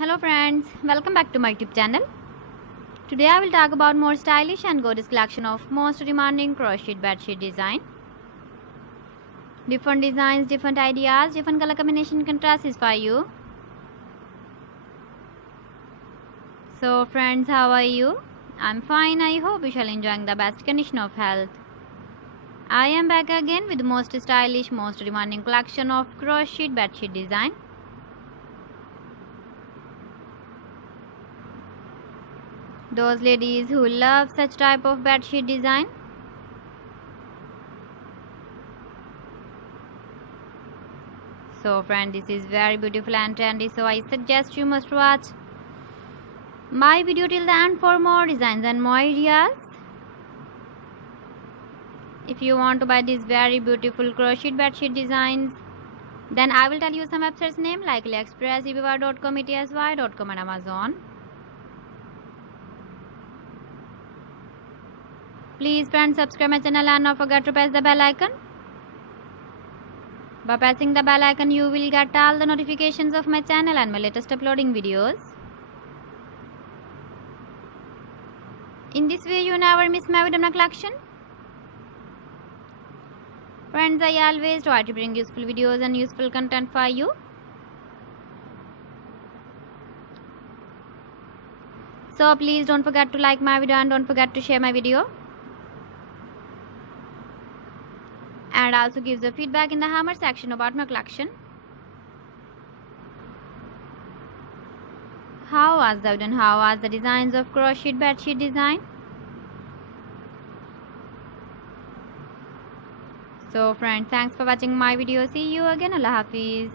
Hello friends, welcome back to my YouTube channel. Today I will talk about more stylish and gorgeous collection of most demanding crocheted bedsheet design. Different designs, different ideas, different color combination contrasts for you. So friends, how are you? I'm fine. I hope you shall enjoying the best condition of health. I am back again with the most stylish, most demanding collection of crocheted bedsheet design. Those ladies who love such type of bedsheet design. So friend, this is very beautiful and trendy, so I suggest you must watch my video till the end for more designs and more ideas. If you want to buy these very beautiful crochet bedsheet designs, then I will tell you some websites name like AliExpress, eBay.com, ETSY.com and Amazon. Please friends, subscribe my channel and don't forget to press the bell icon. By pressing the bell icon, you will get all the notifications of my channel and my latest uploading videos. In this way, you never miss my video collection. Friends, I always try to bring useful videos and useful content for you. So please don't forget to like my video and don't forget to share my video. And also give the feedback in the hammer section about my collection. How was the video and how was the designs of crocheted bedsheet design? So friends, thanks for watching my video. See you again. Allah Hafiz.